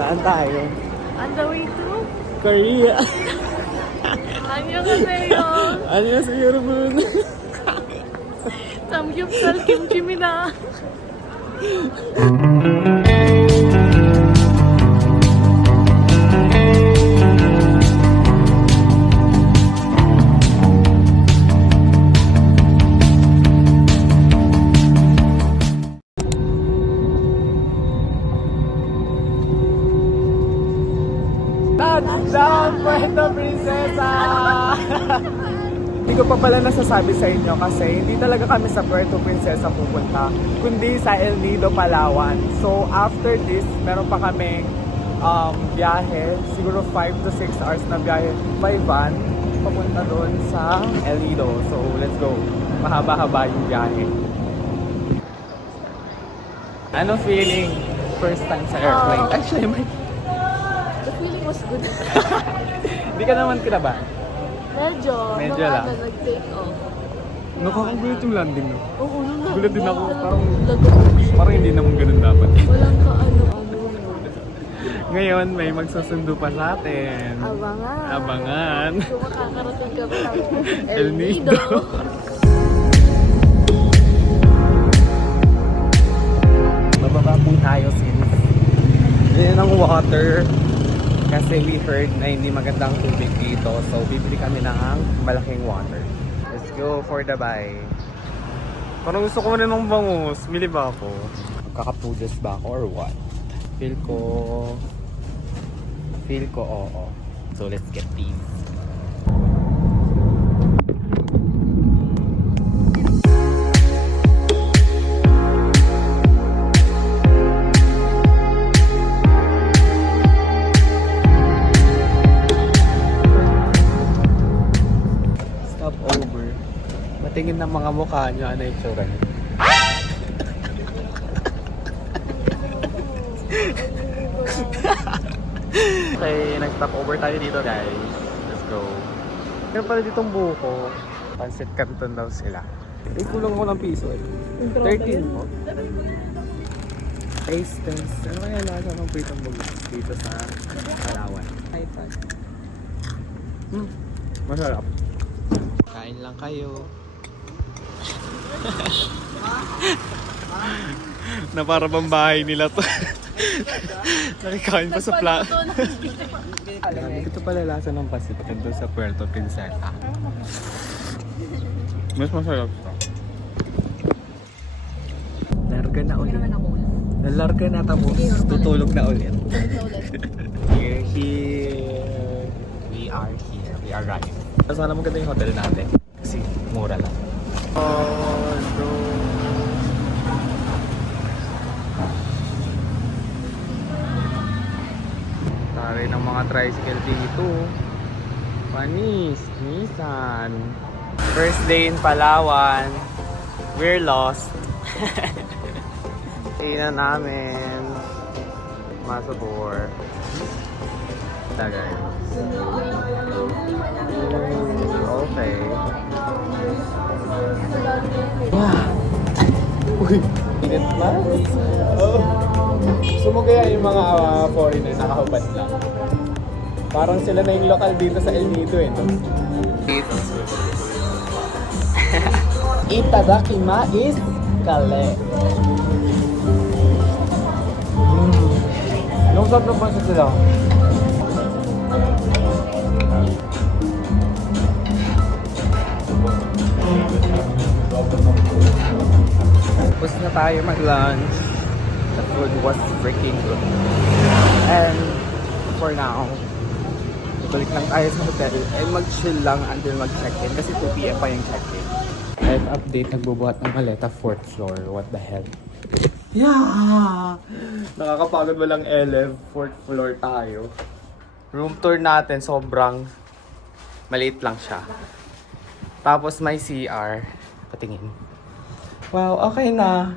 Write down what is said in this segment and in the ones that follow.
Saan tayo? On the way to Korea. 안녕하세요. 안녕하세요, 여러분. 삼겹살 김치입니다. Touchdown, Puerto Princesa! Hindi ko pa pala nasasabi sa inyo kasi hindi talaga kami sa Puerto Princesa pupunta, kundi sa El Nido, Palawan. So after this, meron pa kaming biyahe, siguro 5 to 6 hours na biyahe by van, papunta doon sa El Nido. So let's go. Mahaba-haba yung biyahe. Ano feeling? First time sa airplane. Actually, The feeling was good. Hindi ka naman kinabahan. Medyo Medyo lang. nag-take off. Nakakagulat yung landing, no? Oo, nung Gulat din ako. Parang Hindi naman ganun dapat. walang ka-ano-ano. Ngayon, may magsusundo pa sa atin. Abangan. Abangan. Kung makakarating kami ng El Nido. Bababa po tayo since yun ang water. Kasi we heard na hindi magandang tubig dito. So, bibili kami ng malaking water. Let's go for the buy. Parang gusto ko rin ng bangus. Mili ba ako? Kakapudas ba ako or what? Feel ko oo. So, let's get these. Over. Matingin ng mga mukha nyo, ano yung tsura nyo? Okay, nag-stop over tayo dito guys. Let's go. Meron pala ditong buko. Pancit Canton daw sila. Eh, kulang ko ng piso eh. 13 po. Taste. Ano kaya lasa ng pritong buko dito sa Palawan? Masarap. Kain lang kayo. Na para bang bahay nila to. Nakikain pa sa Ito pala lasa ng pasit doon sa Puerto Princesa. Mas masarap ito. Larga na ulit. Nalarga na tapos tutulog na ulit. We're here. We are here. We are right. Sana maganda yung hotel natin. Kasi mura lang. Oh, no. Tari ng mga tricycle dito. Panis, Nissan. First day in Palawan. We're lost. Tingnan namin. Masabor. Tagay. Okay. Wow. Uy, init na. Oh. Sumugaya yung mga foreigner nakahubad lang. Parang sila na yung lokal dito sa El Nido eh. No? Itadakimasu kale. Yung sarap na pansit sila. Tapos na tayo mag-lunch. The food was freaking good. And for now, balik lang tayo sa hotel and mag-chill lang until mag-check-in kasi 2 PM pa yung check-in. Live update, nagbubuhat ng maleta, 4th floor. What the hell? Yeah! Nakakapagod walang elev, 4th floor tayo. Room tour natin, sobrang maliit lang siya. Tapos may CR. Patingin. Wow, okay na.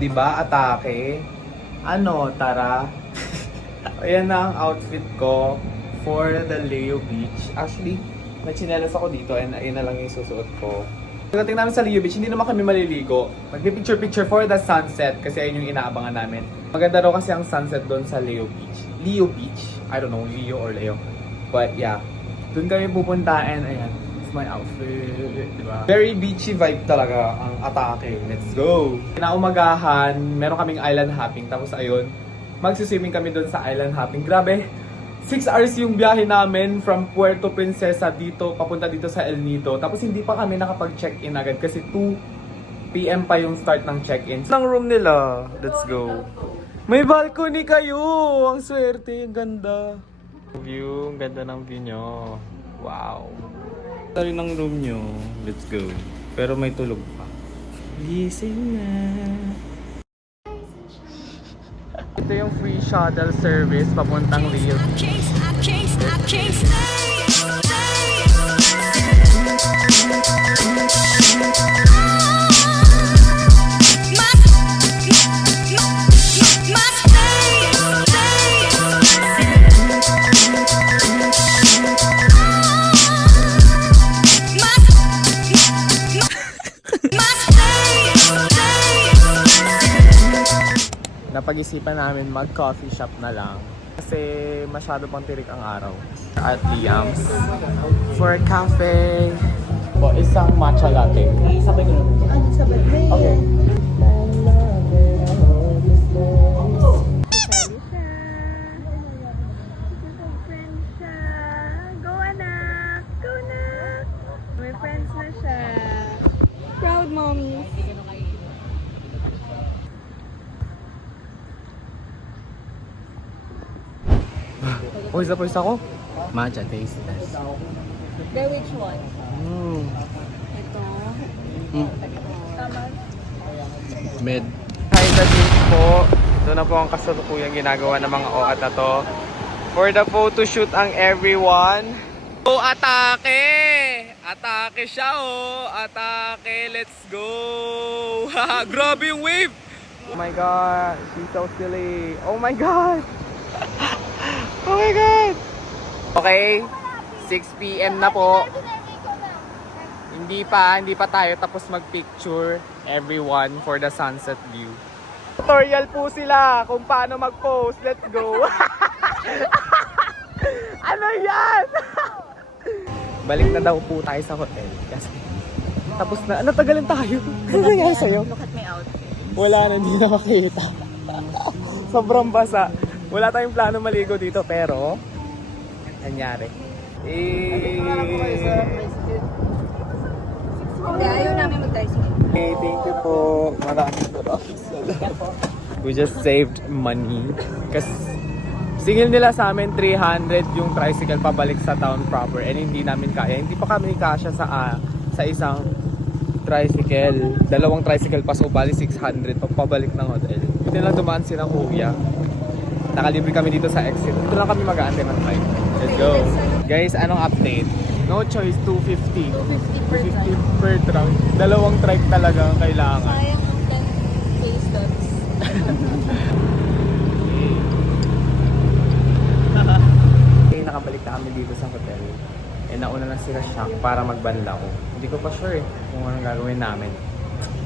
di ba? Atake. Ano, tara. Ayan na ang outfit ko for the Leo Beach. Actually, may tsinelas ako dito and ayun na lang yung susuot ko. Pagdating namin sa Leo Beach, hindi naman kami maliligo. Magpipicture-picture for the sunset kasi ayun yung inaabangan namin. Maganda raw kasi ang sunset doon sa Leo Beach. Leo Beach? I don't know, Leo or Leo. But yeah, doon kami pupunta and ayan, it's my outfit, diba? Very beachy vibe talaga ang Atake. Let's go! Kinaumagahan, meron kaming island hopping. Tapos ayun, magsiswimming kami doon sa island hopping. Grabe! 6 hours yung biyahe namin from Puerto Princesa dito, papunta dito sa El Nido. Tapos hindi pa kami nakapag-check-in agad kasi 2 PM pa yung start ng check-in. Ang room nila. Let's go. May balcony kayo! Ang swerte, ang ganda. View, ang ganda ng view nyo. Wow. Ito rin ang room nyo. Let's go. Pero may tulog pa. Gising na. Ito yung free shuttle service papuntang Rio. Napag-isipan namin mag-coffee shop na lang kasi masyado pang tirik ang araw. At Liam's for cafe. O, isang matcha latte. Sabay ko na. Sabay. Okay. Go anak! Go na! May friends na siya. Proud mommy. Pawis ako. Matcha taste test. The which one? Ito. Tama. Mid. Hi, the drink po. Ito na po ang kasalukuyang ginagawa ng mga OAT na to. For the photo shoot ang everyone. Oh, Atake! Atake siya oh! Atake, let's go! Grabe yung wave! Oh my god, she's so silly. Oh my god! Oh my god! Okay, 6 PM na po. Hindi pa tayo tapos mag-picture everyone for the sunset view. Tutorial po sila kung paano mag-pose. Let's go! Ano yan? Balik na daw po tayo sa hotel kasi tapos na. Tagalin tayo. Ano nangyari sa'yo? Look at my outfit. Wala na, hindi na makita. Sobrang basa. Wala tayong plano maligo dito pero nangyari. Hindi, ayaw namin mag-tricycle. Okay, thank you po. Maraming salamat. We just saved money. Kasi singil nila sa amin 300 yung tricycle pabalik sa town proper and hindi namin kaya. Hindi pa kami kasya sa isang tricycle. 2 tricycle pa so bali 600 pabalik ng hotel. Hindi lang dumaan silang kuya. Nakalibre kami dito sa exit. Ito lang kami mag-aantay ng flight. Let's go. Guys, anong update? No choice, 250. 250 per trunk. 2 trike talaga ang kailangan. Sayang ang face dots. Okay, nakabalik na kami dito sa hotel. Eh, nauna na sila shock para magbanlaw. Hindi ko pa sure kung anong gagawin namin.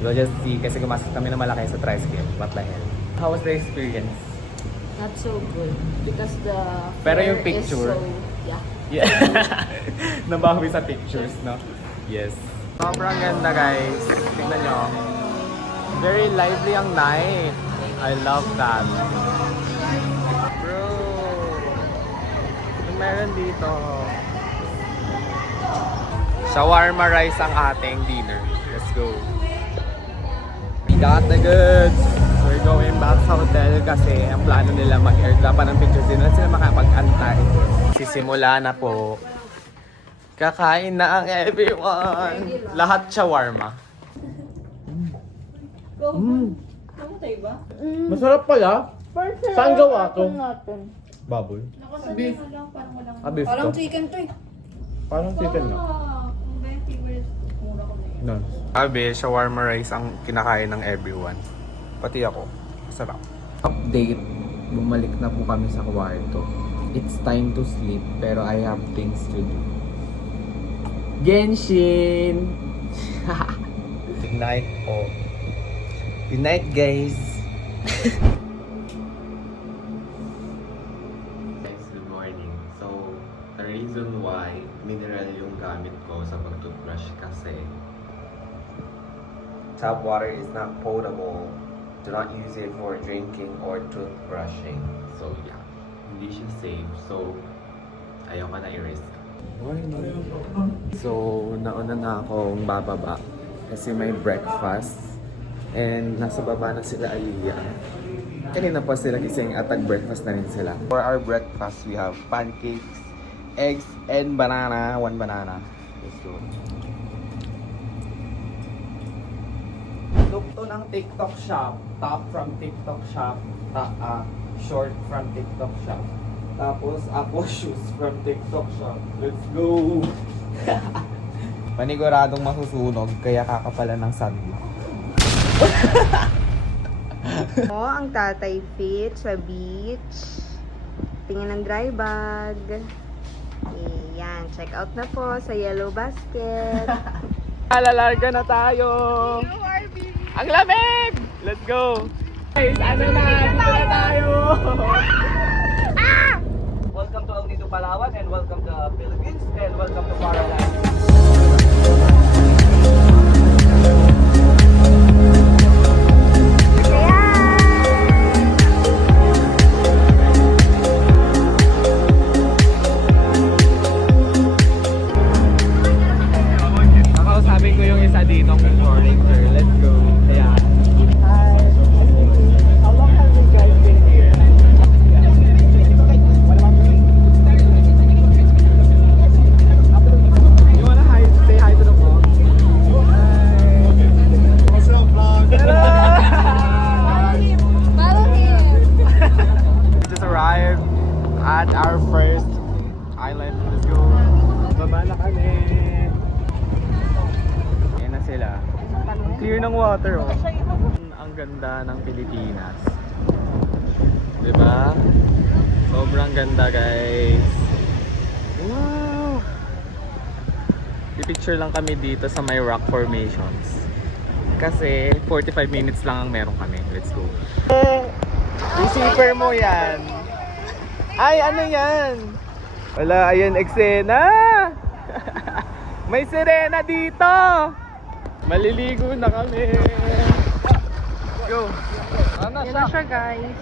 We'll just see kasi gumastos kami na malaki sa tricycle. What the hell? How was the experience? Not so good because the Pero yung fare is picture? so, yeah. Yeah. Nabawi sa pictures, no? Yes. Sobrang ganda, guys. Tingnan nyo. Very lively ang night. I love that. Bro. Yung meron dito. Shawarma rice ang ating dinner. Let's go. We got the goods. We're going back sa hotel kasi ang plano nila mag-airdrop ng pictures. Hindi na sila makapag-antay. Sisimula na po. Kakain na ang everyone. Lahat shawarma. Kamatay ba? Masarap pala. Saan gawa to? Baboy. Beef. Beef to. Chicken to eh. Parang chicken na. Sabi, shawarma rice ang kinakain ng everyone. Pati ako. Sarap. Update. Bumalik na po kami sa kwarto. It's time to sleep, pero I have things to do. Genshin! Good night po. Good night, guys! Guys, good morning. So, the reason why mineral yung gamit ko sa pag-toothbrush kasi tap water is not potable. Do not use it for drinking or toothbrushing. So, yeah. Hindi siya safe. So, ayoko na i-risk. So, nauna na akong bababa kasi may breakfast. And nasa baba na sila Aliyah. Kanina pa sila gising at breakfast na rin sila. For our breakfast, we have pancakes, eggs, and banana. 1 banana. Let's go. Look to ng TikTok shop. Top from TikTok shop. Short from TikTok shop. Tapos Apple shoes from TikTok shop. Let's go! Paniguradong masusunog kaya kakapalan ng sandok. Ang tatay fit sa beach. Tingin ng dry bag. Ayan, check out na po sa Yellow Basket. Alalarga na tayo! Ang lamig! Let's go! Guys, ano na? Dito na tayo! Welcome to El Nido, Palawan, and welcome to Philippines, and welcome to Paraland. Nakausapin ko yung isa dito kung foreigner. Let's go. Ayan. Hi. How long have you guys been here? You wanna say hi to the vlog? What's up, vlog? Hello! Follow him! Just arrived at our first island. Let's go. Baba na kami. Ayan na sila. Ang clear ng water, oh. Ang ganda ng Pilipinas. Diba? Sobrang ganda, guys. Wow! Pipicture lang kami dito sa may rock formations. Kasi 45 minutes lang ang meron kami. Let's go. Yung zipper mo yan. Ay, ano yan? Wala, ayan, eksena! May sirena dito! Maliligo na kami! Go! Yan na siya, guys.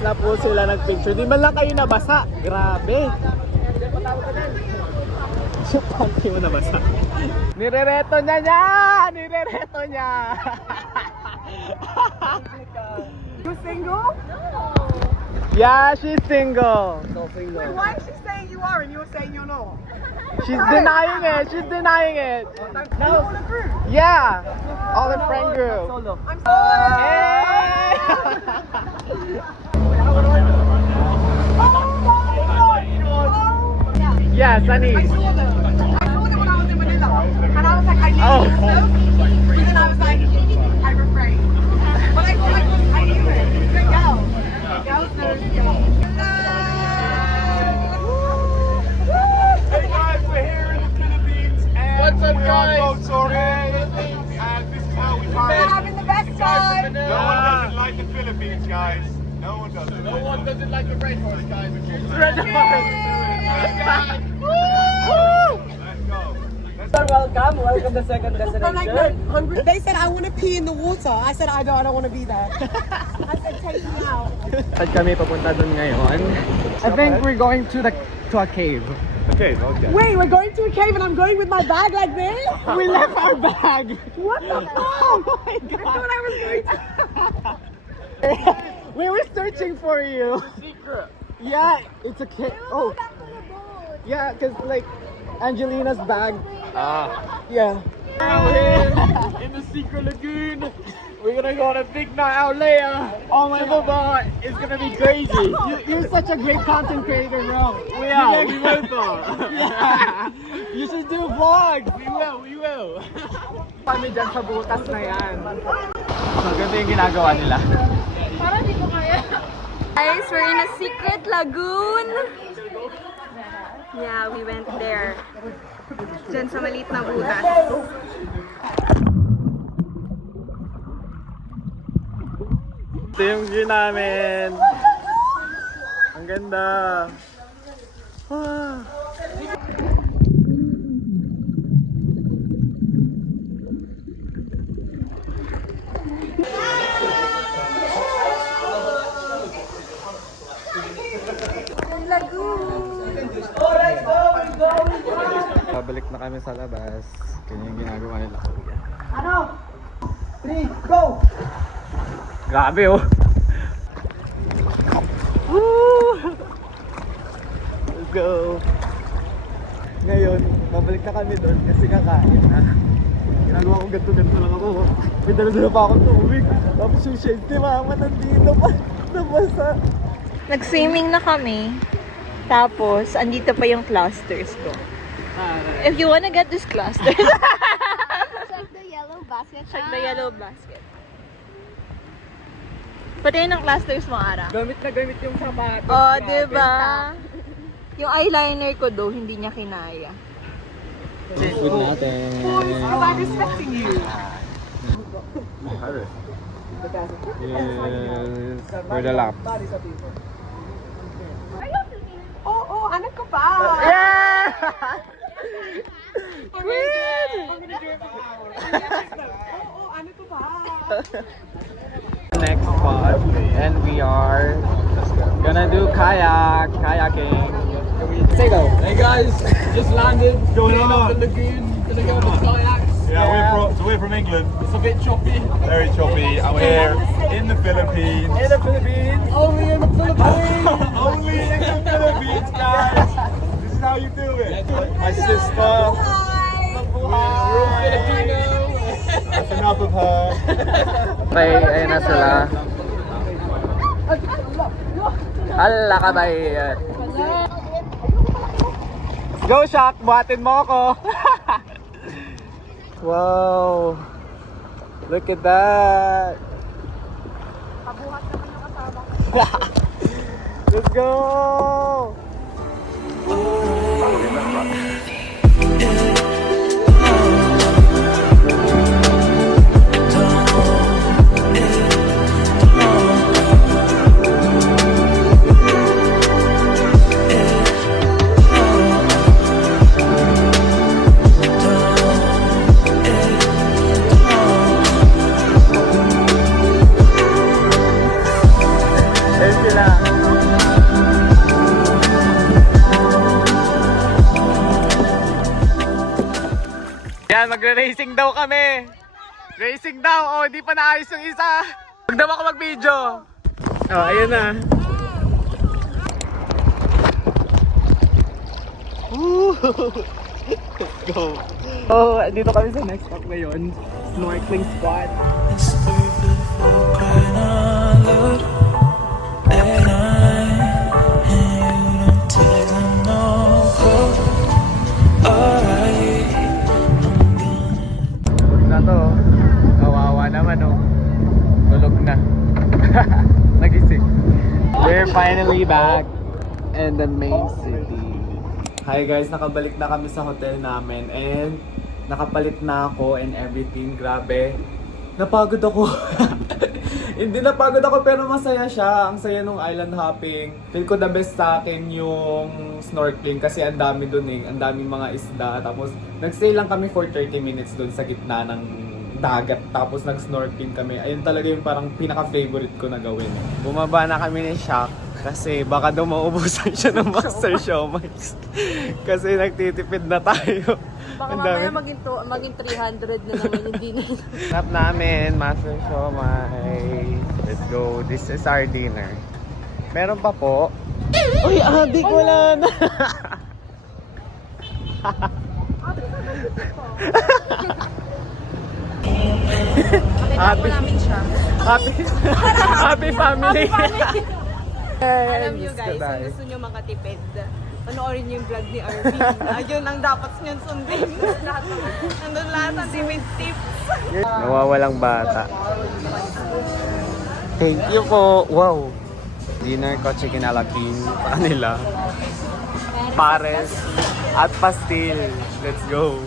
Na po sila nagpicture. Di man lang kayo nabasa. Grabe. Yung panty mo nabasa. Nirereto niya! Nirereto niya! You single? Yeah, she's single. Wait, why is she saying you are and you're saying you're not? She's denying it. She's denying it. No. All the group? Yeah. All the friend group. I'm sorry. Yeah, Sunny. I saw them when I was in Manila. And I was like, I need Oh. to use them. But then I was like, I refrained. But I thought I knew it. Good girl. Girls Thursday. Hey guys, we're here in the Philippines and What's up, we're guys? on boat tour in the Philippines and this is how we We're party. having the best time. No one doesn't like the Philippines, guys. No one doesn't. No one doesn't like the red horse, guys. Red horse. Let's go. Welcome to second I'm like, no, hungry. They said I want to pee in the water. I said I don't want to be there. I said take me out. Saan kami papunta dun ngayon? I think we're going to a cave. Okay, okay. Wait, we're going to a cave and I'm going with my bag like this? We left our bag. What the fuck? Oh my god. I thought I was going to... We were searching for you. Secret. Yeah, it's a kid. Oh, yeah, cause like Angelina's bag. Ah. Yeah. Out here in the secret lagoon. We're gonna go on a big night out later. Oh my The bar is gonna be crazy. You're such a great content creator, bro. We are. We both are. Yeah. You should do vlogs. We will. We will. Kami dyan sa butas na yan. So, ganito yung ginagawa nila. Guys, we're in a secret lagoon. Yeah, we went there. Diyan sa maliit na butas. Ito yung view namin. Ang ganda. Ah. Pabalik na kami sa labas. Kanya yung ginagawa nila. Ano? 3, go! Grabe oh. Woo! Let's go. Ngayon, babalik na kami doon kasi kakain na. Ginagawa ko ganito lang ako. May dala-dala pa akong tubig. Tapos yung shade ni mama nandito pa. Nabasa. Nag-swimming na kami. Tapos, andito pa yung clusters ko. If you wanna get this cluster, Check the yellow basket. check the yellow basket. Pati yun ang clusters mo, Ara. Gamit na gamit yung sapatos. Oh, diba? Yung eyeliner ko daw, hindi niya kinaya. Food natin. I'm respecting you. Yes. For the lap. Oh, anak ko pa. Yeah! I'm gonna do it for hours. Oh, anak ko pa. Next spot, and we are gonna do kayaking. Say go. Hey guys, just landed. What's going on? The lagoon. Gonna go on the kayaks. Yeah. We're from England. It's a bit choppy. Very choppy. And we're here in the Philippines. In the Philippines. Only in the Philippines. Only in the Philippines, guys. This is how you do it. My sister. We're all Filipino. That's enough of her. Okay, ayun na sila. Hala ka ba Go, Shaq! Buhatin mo ako! Wow! Look at that! Let's go! Ayun sila. Yan, magre-racing daw kami. Racing daw. Oh, hindi pa naayos yung isa. Huwag daw ako mag-video. Oh, ayun na. Woo! Let's go. Oh, dito kami sa next stop ngayon. Snorkeling spot. Tulog na to. Kawawa naman oh. Tulog na. Nagising. We're finally back in the main city. Hi guys, nakabalik na kami sa hotel namin and nakapalit na ako and everything. Grabe. Napagod ako. Hindi napagod ako pero masaya siya. Ang saya nung island hopping. Feel ko the best sa akin yung snorkeling kasi ang dami dun eh. Ang daming mga isda. Tapos nagstay lang kami for 30 minutes dun sa gitna ng dagat. Tapos nag-snorkeling kami. Ayun talaga yung parang pinaka-favorite ko na gawin. Bumaba na kami ni Shaq. Kasi baka daw maubusan siya ng Master Showmax. Kasi nagtitipid na tayo. Baka Ang dami. mamaya maging 300 na naman hindi na. Hanap namin, Master Showmax. Let's go. This is our dinner. Meron pa po. Uy, adik, wala na. Pakita namin siya. Happy family. Alam nyo guys, kung gusto nyo makatipid, panoorin nyo yung vlog ni Arvin. Ayun ang dapat nyo sundin. Nandun lahat ang tipid tips. Nawawalang bata. Thank you po. Wow. Dinner ko chicken alakin sa kanila. Pares at pastil. Let's go.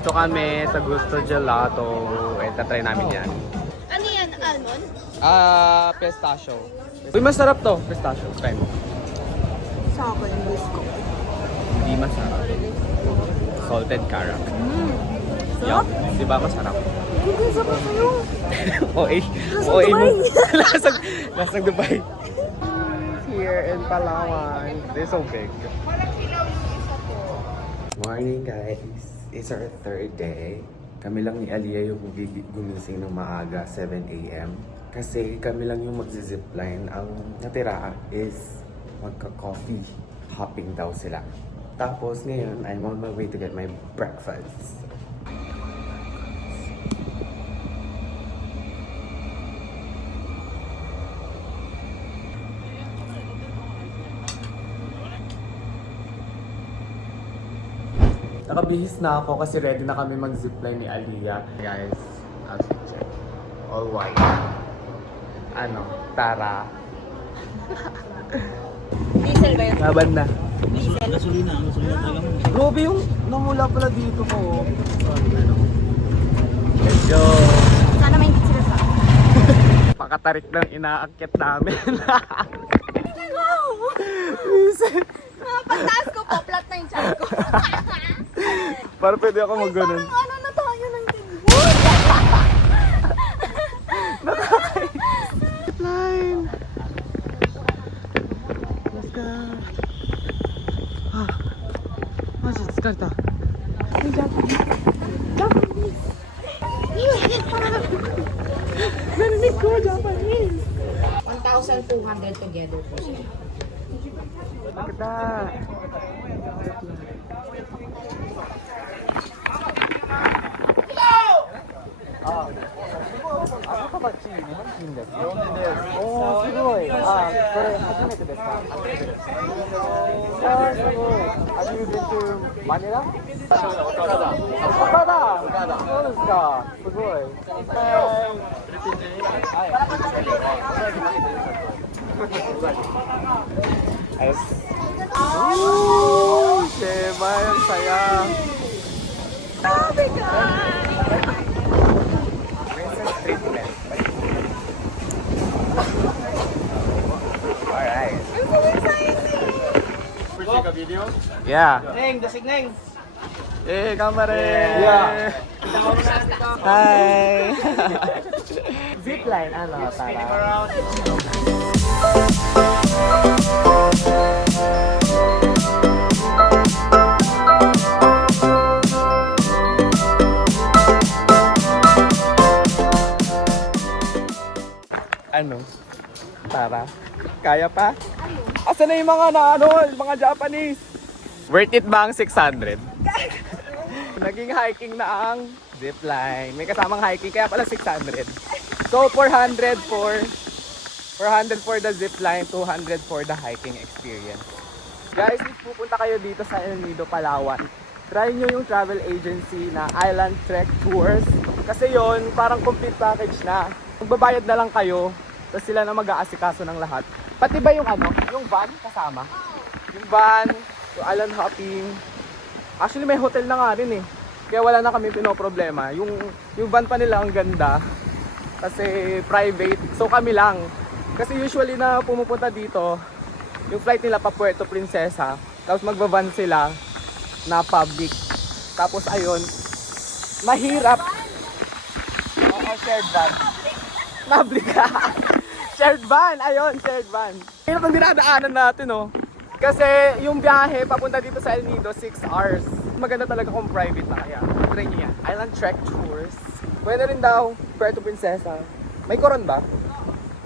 Ito kami sa Gusto Gelato. Try namin yan. Ano yan? Almond? Pistachio. Uy, masarap to. Pistachio. Try mo. Sa akin, gusto. Hindi masarap. Salted caramel. Sarap? Yup. Di ba masarap? Hindi, sarap sa'yo. OA. OA mo. Lasang Dubai. Here in Palawan. They're so big. Morning guys. It's our third day. Kami lang ni Aliyah yung gumising ng maaga, 7 a.m. Kasi kami lang yung magzizipline. Ang natira is magka-coffee hopping daw sila. Tapos ngayon, I'm on my way to get my breakfast. Nakabihis na ako kasi ready na kami mag-zipline ni Aliyah. Guys, outfit check. All white. Ano? Tara. Diesel ba yun? Laban na. Diesel? Gasolina talaga mo. Grabe yung namula pala dito ko. Let's go. Sana may hindi sila sa akin. Pakatarik ng inaakyat namin. Pagtaas ko po, flat na yung chan ko. Para pwede ako mag-ganon. Parang ano na tayo ng tinwood. Zipline! Let's go! Maji, tsukareta. Narinig ko, Japanese! 1,200 together po siya. Maganda! Have you been to Manila? Okada.そうですか。すごい。Ayos. Diba? Ang saya. Oh my God! Princess treatment. Alright. I'm so excited! First take a video? Yeah. Neng, dasig Neng. Eh, kamare. Yeah. Hi. Zipline, ano? Spinning Tara. around. Ano? Tara. Kaya pa? Asa na yung mga mga Japanese? Worth it ba ang 600? Naging hiking na ang zipline. May kasamang hiking, kaya pala 600. So, 400 for the zipline, 200 for the hiking experience. Guys, if pupunta kayo dito sa El Nido, Palawan, try nyo yung travel agency na Island Trek Tours. Kasi yon parang complete package na. Magbabayad na lang kayo, tapos sila na mag-aasikaso ng lahat. Pati ba yung yung van kasama? Yung van, yung island hopping. Actually, may hotel na nga rin eh. Kaya wala na kami pinoproblema. Yung van pa nila ang ganda. Kasi private. So kami lang. Kasi usually na pumupunta dito, yung flight nila pa Puerto Princesa. Tapos magbavan sila na public. Tapos ayun, mahirap. shared van? Nabli ka. Shared van. Ayun, shared van. Hirap ang dinadaanan natin, oh. Kasi yung biyahe papunta dito sa El Nido, 6 hours. Maganda talaga kung private na kaya. Try nyo yan. Island Trek Tours. Pwede rin daw, Puerto Princesa. May koron ba?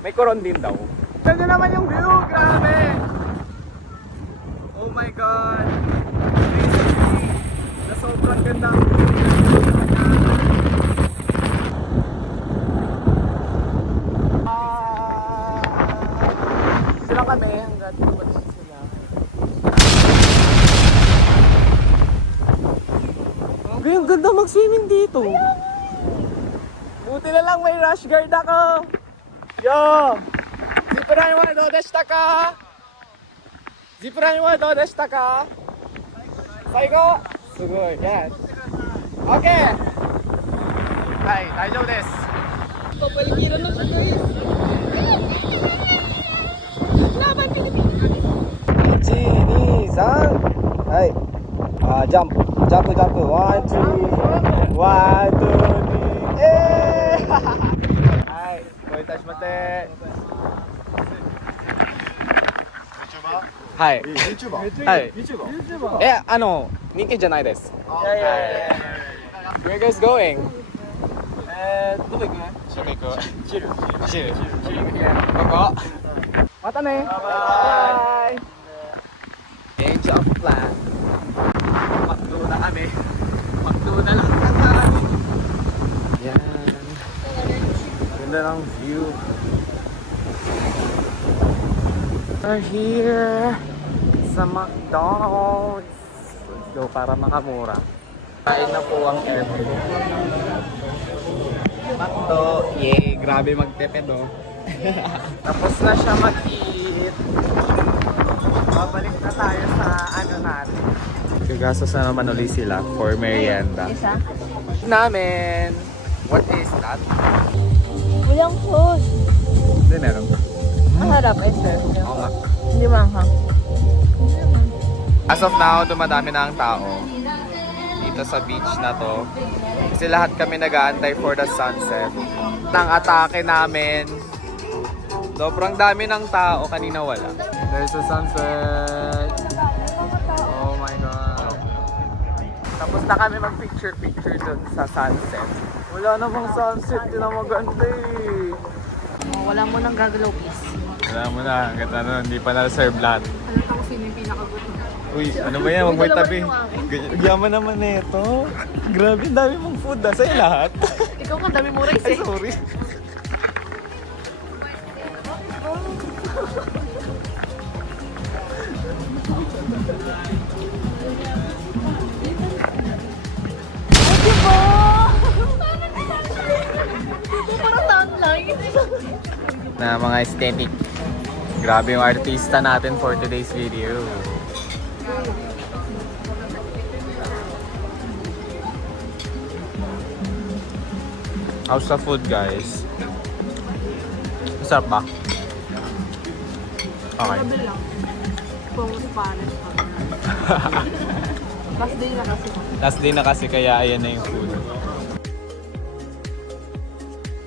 May koron din daw. Ganda naman yung view, grabe! Oh my God! 360 na sobrang ganda ang view. Sila kami hanggat pagod man sila. Okay, ang ganda mag-swimming dito. Buti na lang may rash guard ako. Yo! Zipuran mo do deshita ka? Zipuran mo do deshita ka? Saigo! Sugoi, yan. Okay! Hai, daijoubu desu. Papaligiran na siya, guys. Laban, Pilipinas. 1, 2, 3. Hai. Jump. Jump, jump. 1, 2. 1, 2, 3. Hai. Koi itashimate. Hai. YouTuber? Hai. YouTuber? Nikkei じゃないです。Where are you guys going? どこ行くの？チル。ここ。またね。Bye. Change of plan. Makdo na kami. Makdo na lang kami. Yan. Ganda ng view. We're here sa McDonald's. Let's go para makamura. Kain na po ang airport. Makdo. Yay! Grabe magtipid, oh. Tapos na siya mag-eat. Babalik na tayo sa ano natin. Gagastos na naman ulit sila for merienda. Isa? Namin. What is that? Walang sauce. Hindi, meron ba? Maharap, Esther. Oo nga. Hindi manghang. As of now, dumadami na ang tao dito sa beach na to. Kasi lahat kami nag-aantay for the sunset. Nang atake namin. Sobrang dami ng tao, kanina wala. There's a sunset. Oh my God. Tapos na kami mag-picture-picture dun sa sunset. Wala namang sunset, yun ang maganda eh. Oh, wala mo nang gagalaw, please. Wala mo na, hanggat ano, hindi pa na-serve lahat. Ano ko sino yung pinakagutom? Uy, ano ba yan? Huwag may tabi. Yaman naman na ito. Grabe, ang dami mong food ah. Sa'yo lahat. Ikaw nga, dami mo rice Ay, sorry. Na mga aesthetic. Grabe yung artista natin for today's video. How's the food, guys? Masarap ba? Okay. Sabi lang. Kung Spanish pa. Last day na kasi. Last day na kasi kaya ayan na yung food.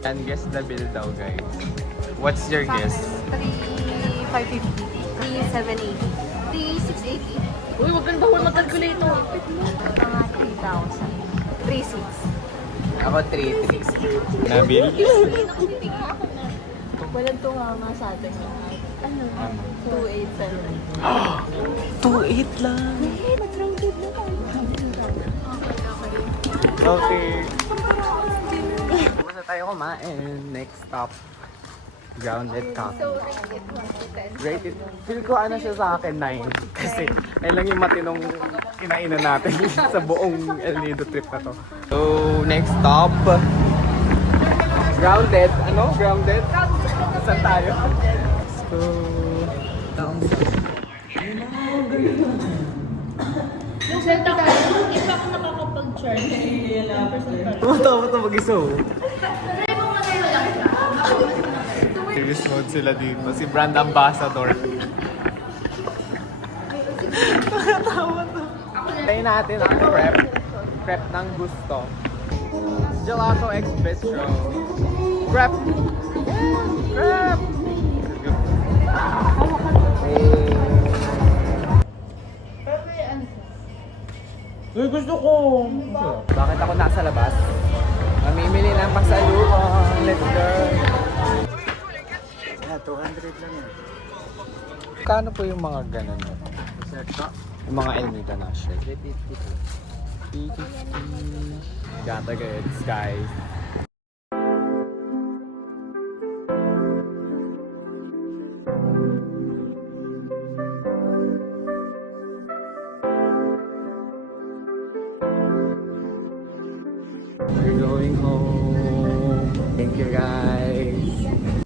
And guess the bill daw, guys. What's your guess? 3,550. 3,780. 3,680. Uy, wag kang bawal mag-calculator. Mga 3,000. 3,600. Ako 3,300. Na bill? Walang tunganga sa atin. Ano? 2,800. 2,800 lang. Nag-rounded na tayo. Okay. Basta tayo kumain. Next stop. Grounded coffee. Rated. Feel ko ano siya sa akin, 9. Kasi ayun lang yung matinong kinainan natin sa buong El Nido trip na to. So, next stop. Grounded. Ano? Grounded? Saan tayo? Let's go. Yung selfie tayo, hindi pa ako nakakapag-charge. Tumatawa ito mag-iso. Serious mode sila dito. Si brand ambassador. Tayo natin ang prep ng gusto. Gelato X Bistro. Grab! Grab! Uy, gusto ko! Bakit ako nasa labas? Mamimili ng pasalubong. Let's go! Yeah, 200 lang yan. Kano po yung mga ganun? Yung mga Elmita na shirt? 350. Gata goods, guys. We're going home. Thank you, guys.